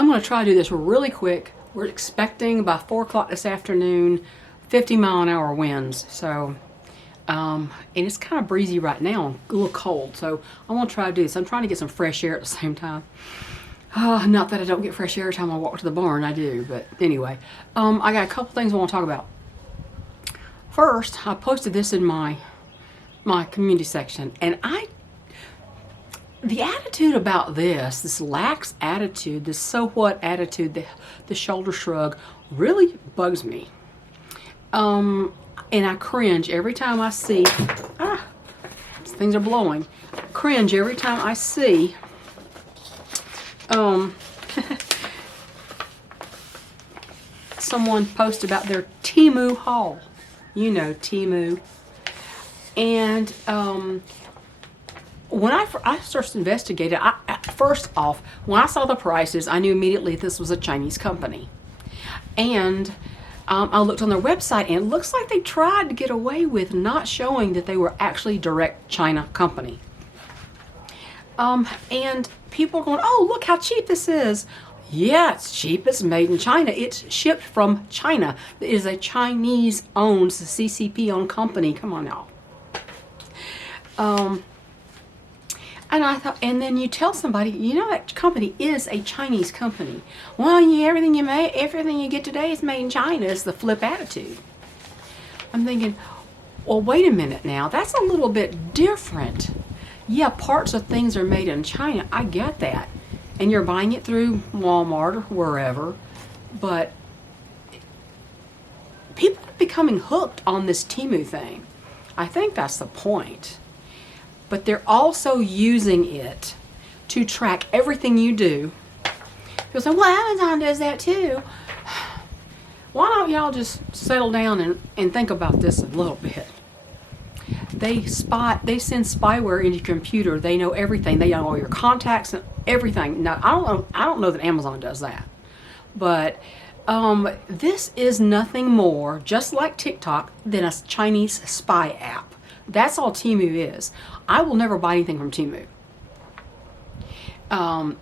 I'm going to try to do this really quick. We're expecting by 4 o'clock this afternoon 50-mile-an-hour winds. So, and it's kind of breezy right now, a little cold. So I'm going to try to do this. I'm trying to get some fresh air at the same time. Not that I don't get fresh air every time I walk to the barn, I do. But anyway, I got a couple things I want to talk about. First, I posted this in my community section, and the attitude about this lax attitude, this so what attitude, the shoulder shrug, really bugs me. And I cringe every time I see, things are blowing. Cringe every time I see, someone post about their Temu haul. You know, Temu. And, when I first investigated, first off, when I saw the prices, I knew immediately this was a Chinese company. And I looked on their website, and it looks like they tried to get away with not showing that they were actually direct China company. And people are going, oh, look how cheap this is. Yeah, it's cheap. It's made in China. It's shipped from China. It is a Chinese-owned, CCP-owned company. Come on now. And I thought, and then you tell somebody, you know, that company is a Chinese company. Well, yeah, everything you get today is made in China. Is the flip attitude. I'm thinking, well, wait a minute now. That's a little bit different. Yeah, parts of things are made in China. I get that. And you're buying it through Walmart or wherever. But people are becoming hooked on this Temu thing. I think that's the point. But they're also using it to track everything you do. People say, well, Amazon does that too. Why don't y'all just settle down and think about this a little bit? They send spyware into your computer. They know everything. They know all your contacts and everything. Now, I don't know that Amazon does that. But this is nothing more, just like TikTok, than a Chinese spy app. That's all Temu is. I will never buy anything from Temu. And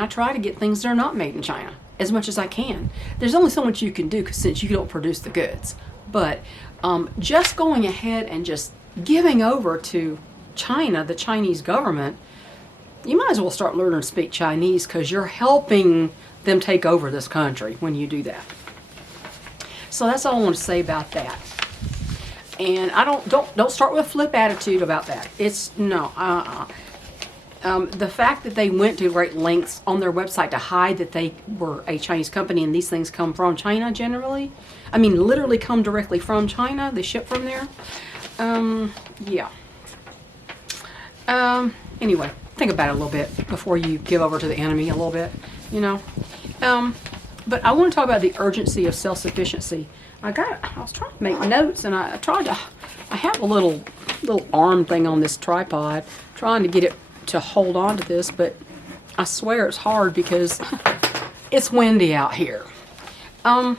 I try to get things that are not made in China as much as I can. There's only so much you can do since you don't produce the goods. But just going ahead and just giving over to China, the Chinese government, you might as well start learning to speak Chinese, because you're helping them take over this country when you do that. So that's all I want to say about that. And I don't start with a flip attitude about that. It's no. The fact that they went to great lengths on their website to hide that they were a Chinese company and these things come from China generally. I mean, literally come directly from China. They ship from there. Yeah. Anyway, think about it a little bit before you give over to the enemy a little bit, you know. But I want to talk about the urgency of self-sufficiency. I was trying to make notes, and I have a little arm thing on this tripod, trying to get it to hold on to this, but I swear it's hard because it's windy out here. I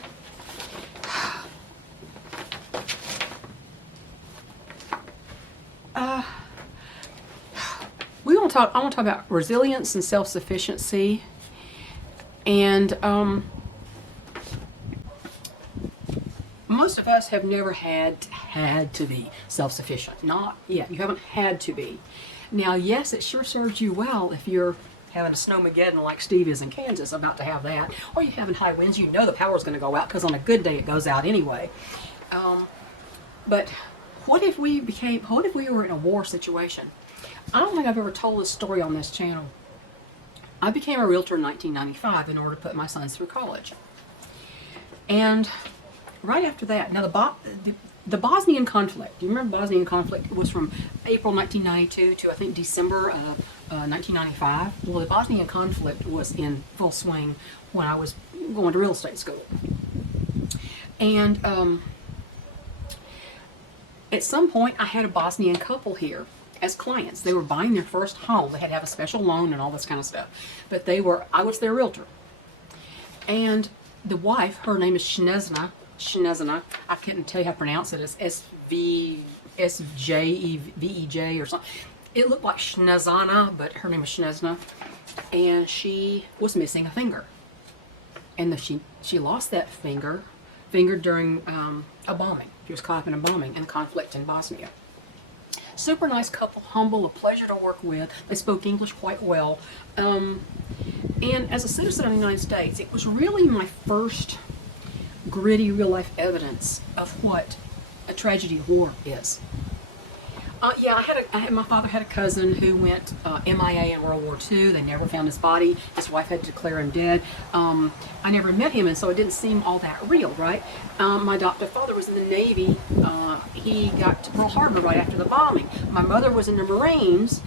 want to talk about resilience and self-sufficiency, and most of us have never had to be self-sufficient. Not yet. You haven't had to be. Now, yes, it sure serves you well if you're having a snowmageddon like Steve is in Kansas, about to have that, or you're having high winds. You know the power's going to go out, because on a good day it goes out anyway. But what if we were in a war situation? I don't think I've ever told this story on this channel. I became a realtor in 1995 in order to put my sons through college. And right after that, now the Bosnian conflict, do you remember Bosnian conflict? It was from April 1992 to I think December 1995. Well, the Bosnian conflict was in full swing when I was going to real estate school. And at some point I had a Bosnian couple here as clients. They were buying their first home. They had to have a special loan and all this kind of stuff. But I was their realtor. And the wife, her name is Snezna, I couldn't tell you how to pronounce it. It's S-V-S-J-E-V-E-J or something. It looked like Snezana, but her name is Snezna. And she was missing a finger. and she lost that finger during a bombing. She was caught up in a bombing and conflict in Bosnia. Super nice couple, humble, a pleasure to work with. They spoke English quite well. And as a citizen of the United States, it was really my first gritty real-life evidence of what a tragedy of war is. Yeah, my father had a cousin who went MIA in World War II. They never found his body. His wife had to declare him dead. I never met him, and so it didn't seem all that real, right? My adoptive father was in the Navy. He got to Pearl Harbor right after the bombing. My mother was in the Marines,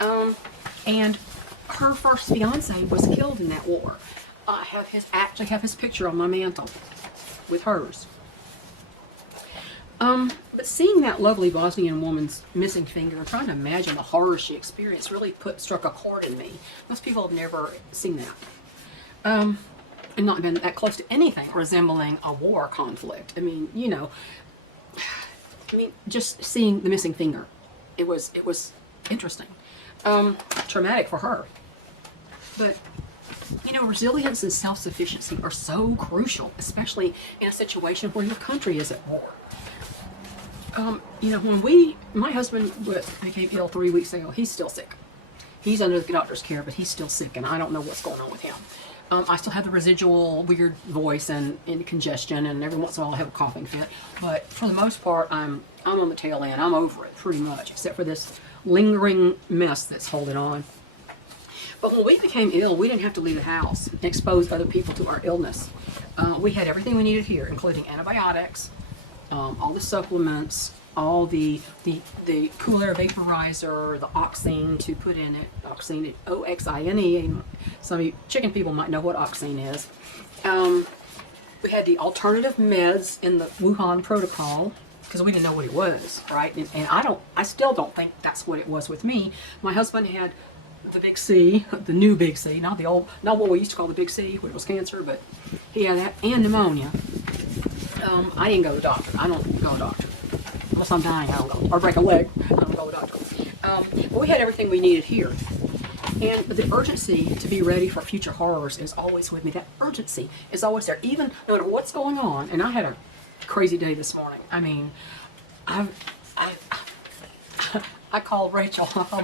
and her first fiance was killed in that war. I actually have his picture on my mantle with hers. But seeing that lovely Bosnian woman's missing finger and trying to imagine the horror she experienced really struck a chord in me. Most people have never seen that. And not been that close to anything resembling a war conflict. I mean, just seeing the missing finger, it was interesting. Traumatic for her. But, resilience and self-sufficiency are so crucial, especially in a situation where your country is at war. When my husband became ill 3 weeks ago, he's still sick. He's under the doctor's care, but he's still sick, and I don't know what's going on with him. I still have the residual weird voice and congestion, and every once in a while I have a coughing fit. But for the most part, I'm on the tail end. I'm over it pretty much, except for this lingering mess that's holding on. But when we became ill, we didn't have to leave the house and expose other people to our illness. We had everything we needed here, including antibiotics, all the supplements, all the cool air vaporizer, the Oxine to put in it. Oxine, O-X-I-N-E. Some of you chicken people might know what Oxine is. We had the alternative meds in the Wuhan protocol because we didn't know what it was, right? And I still don't think that's what it was with me. My husband had the big C, the new big C, not what we used to call the big C, which was cancer, but he had that and pneumonia. I didn't go to the doctor. I don't go to the doctor. Unless I'm dying, I don't go. Or break a leg, I don't go to the doctor. But we had everything we needed here. And the urgency to be ready for future horrors is always with me. That urgency is always there, even no matter what's going on. And I had a crazy day this morning. I mean, I called my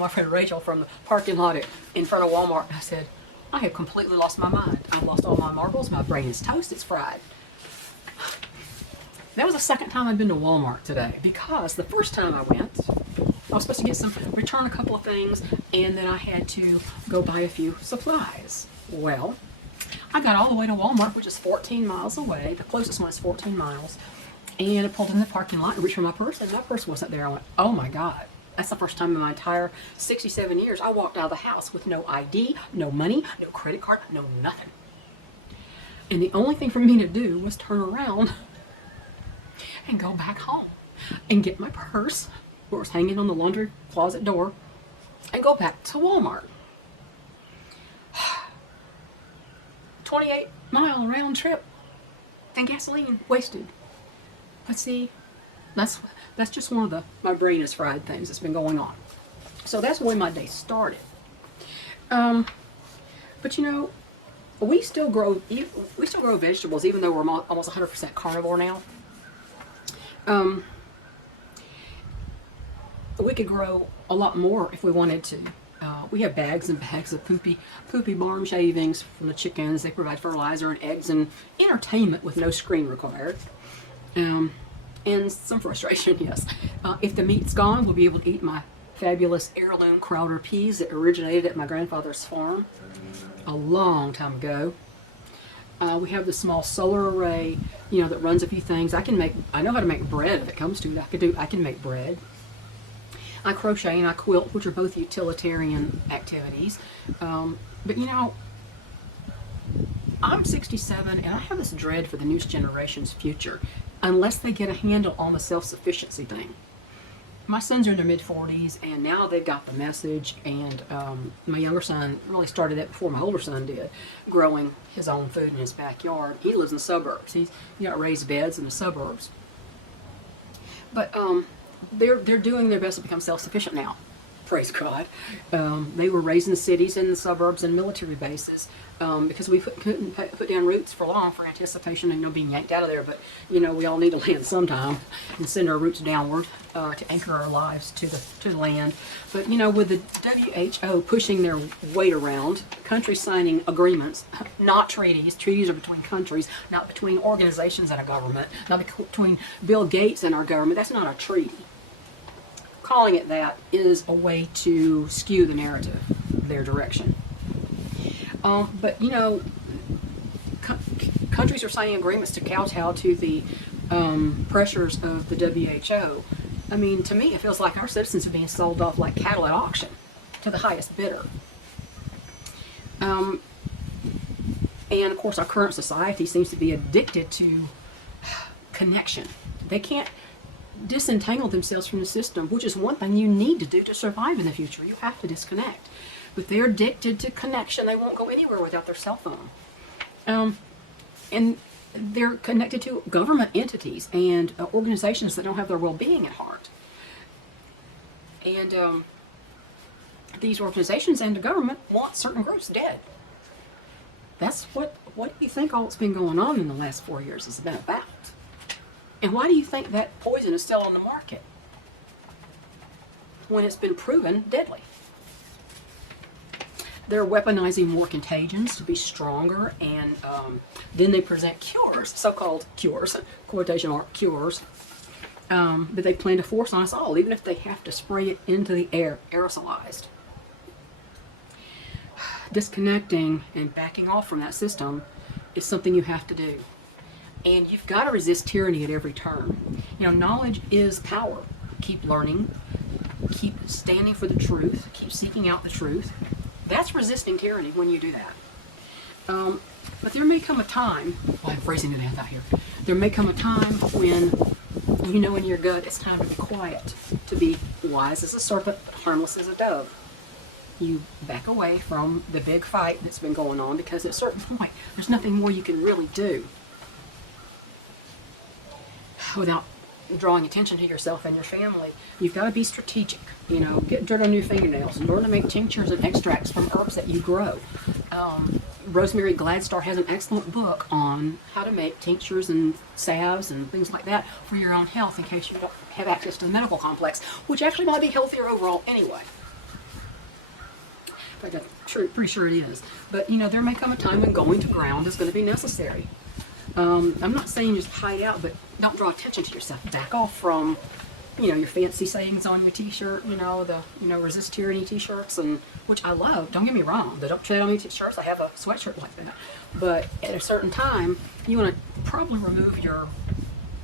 friend Rachel from the parking lot in front of Walmart, and I said, I have completely lost my mind. I've lost all my marbles. My brain is toast. It's fried. That was the second time I'd been to Walmart today, because the first time I went, I was supposed to return a couple of things, and then I had to go buy a few supplies. Well, I got all the way to Walmart, which is 14 miles away. The closest one is 14 miles. And I pulled in the parking lot and reached for my purse, and my purse wasn't there. I went, oh my God. That's the first time in my entire 67 years I walked out of the house with no ID, no money, no credit card, no nothing. And the only thing for me to do was turn around and go back home and get my purse, where it was hanging on the laundry closet door, and go back to Walmart. 28-mile round trip and gasoline wasted. But see, that's just one of my brain is fried things that's been going on. So that's the way my day started. But we still grow vegetables, even though we're almost 100% carnivore now. We could grow a lot more if we wanted to. We have bags and bags of poopy barn shavings from the chickens. They provide fertilizer and eggs and entertainment with no screen required. And some frustration, yes. If the meat's gone, we'll be able to eat my fabulous heirloom Crowder peas that originated at my grandfather's farm a long time ago. We have the small solar array, that runs a few things. I know how to make bread if it comes to it. I can make bread. I crochet and I quilt, which are both utilitarian activities. But I'm 67 and I have this dread for the new generation's future unless they get a handle on the self-sufficiency thing. My sons are in their mid-40s and now they've got the message, and my younger son really started that before my older son did, growing his own food in his backyard. He lives in the suburbs. He's got raised beds in the suburbs. But they're doing their best to become self-sufficient now. praise God. They were raised in cities and the suburbs and military bases because we couldn't put down roots for long for anticipation and being yanked out of there. But we all need to land sometime and send our roots downward to anchor our lives to the land. But with the WHO pushing their weight around, countries signing agreements, not treaties. Treaties are between countries, not between organizations and a government, not between Bill Gates and our government. That's not a treaty. Calling it that is a way to skew the narrative, their direction. But countries are signing agreements to kowtow to the pressures of the WHO. I mean, to me, it feels like our citizens are being sold off like cattle at auction to the highest bidder. And of course, our current society seems to be addicted to connection. They can't disentangle themselves from the system, which is one thing you need to do to survive in the future. You have to disconnect. But they're addicted to connection. They won't go anywhere without their cell phone. And they're connected to government entities and organizations that don't have their well-being at heart. And these organizations and the government want certain groups dead. That's what do you think all that's been going on in the last 4 years has been about? And why do you think that poison is still on the market when it's been proven deadly? They're weaponizing more contagions to be stronger, and then they present cures, so-called cures, quotation mark cures, that they plan to force on us all, even if they have to spray it into the air, aerosolized. Disconnecting and backing off from that system is something you have to do. And you've got to resist tyranny at every turn. Knowledge is power. Keep learning. Keep standing for the truth. Keep seeking out the truth. That's resisting tyranny when you do that. But there may come a time, I'm phrasing it out here. There may come a time when in your gut it's time to be quiet, to be wise as a serpent, but harmless as a dove. You back away from the big fight that's been going on because at a certain point there's nothing more you can really do without drawing attention to yourself and your family. You've got to be strategic. Get dirt on your fingernails and learn to make tinctures and extracts from herbs that you grow. Rosemary Gladstar has an excellent book on how to make tinctures and salves and things like that for your own health in case you don't have access to the medical complex, which actually might be healthier overall anyway. In fact, I'm pretty sure it is. But, there may come a time when going to ground is going to be necessary. I'm not saying just hide out, but don't draw attention to yourself. Back off from, your fancy sayings on your t-shirt, the, resist tyranny t-shirts, and which I love. Don't get me wrong. The don't tread on me t-shirts, I have a sweatshirt like that. But at a certain time, you want to probably remove your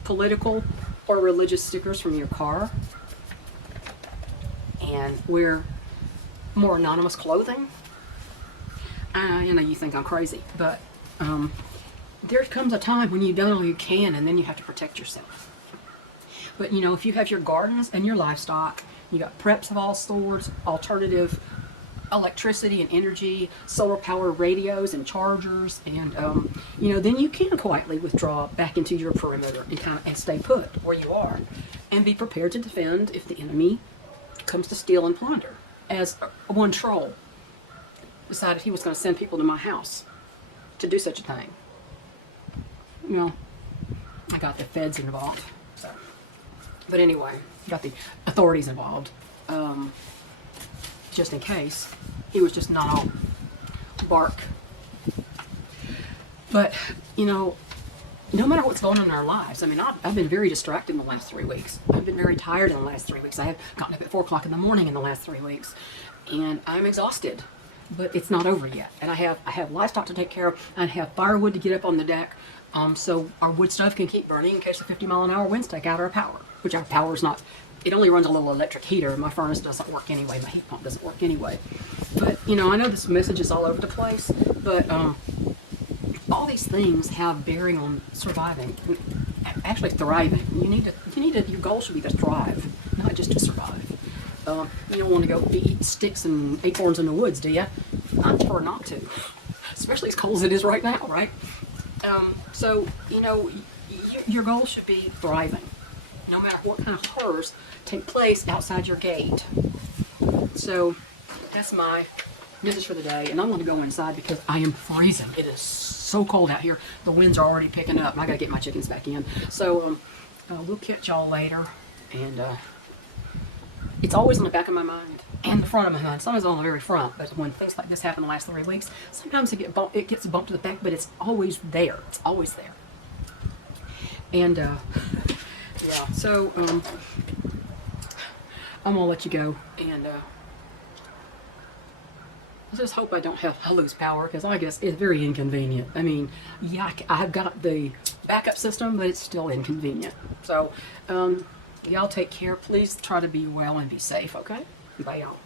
political or religious stickers from your car and wear more anonymous clothing. You think I'm crazy, but there comes a time when you don't know you can, and then you have to protect yourself. But if you have your gardens and your livestock, you got preps of all sorts, alternative electricity and energy, solar power radios and chargers, and then you can quietly withdraw back into your perimeter and stay put where you are, and be prepared to defend if the enemy comes to steal and plunder. As one troll decided he was going to send people to my house to do such a thing. I got the feds involved. So. But anyway, got the authorities involved. Just in case. He was just not all bark. But, no matter what's going on in our lives, I've been very distracted in the last 3 weeks. I've been very tired in the last 3 weeks. I have gotten up at 4 o'clock in the morning in the last 3 weeks. And I'm exhausted. But it's not over yet. And I have livestock to take care of. I have firewood to get up on the deck. So our wood stove can keep burning in case the 50-mile-an-hour winds take out our power. Which our power's not, it only runs a little electric heater. My furnace doesn't work anyway. My heat pump doesn't work anyway. But, I know this message is all over the place. But all these things have bearing on surviving, actually thriving. Your goal should be to thrive, not just to survive. You don't want to go eat sticks and acorns in the woods, do you? I prefer not to, especially as cold as it is right now, right? So, your goal should be thriving, no matter what kind of horrors take place outside your gate. So that's my business for the day, and I'm going to go inside because I am freezing. It is so cold out here. The winds are already picking up, and I got to get my chickens back in. So we'll catch y'all later, and it's always in the back of my mind and the front of my mind. Sometimes on the very front, but when things like this happen the last 3 weeks, sometimes it gets bumped to the back, but it's always there. It's always there. And yeah, so I'm gonna let you go, and I just hope I lose power, because I guess it's very inconvenient. I mean, yeah, I've got the backup system, but it's still inconvenient. So y'all take care. Please try to be well and be safe. Okay, bye y'all.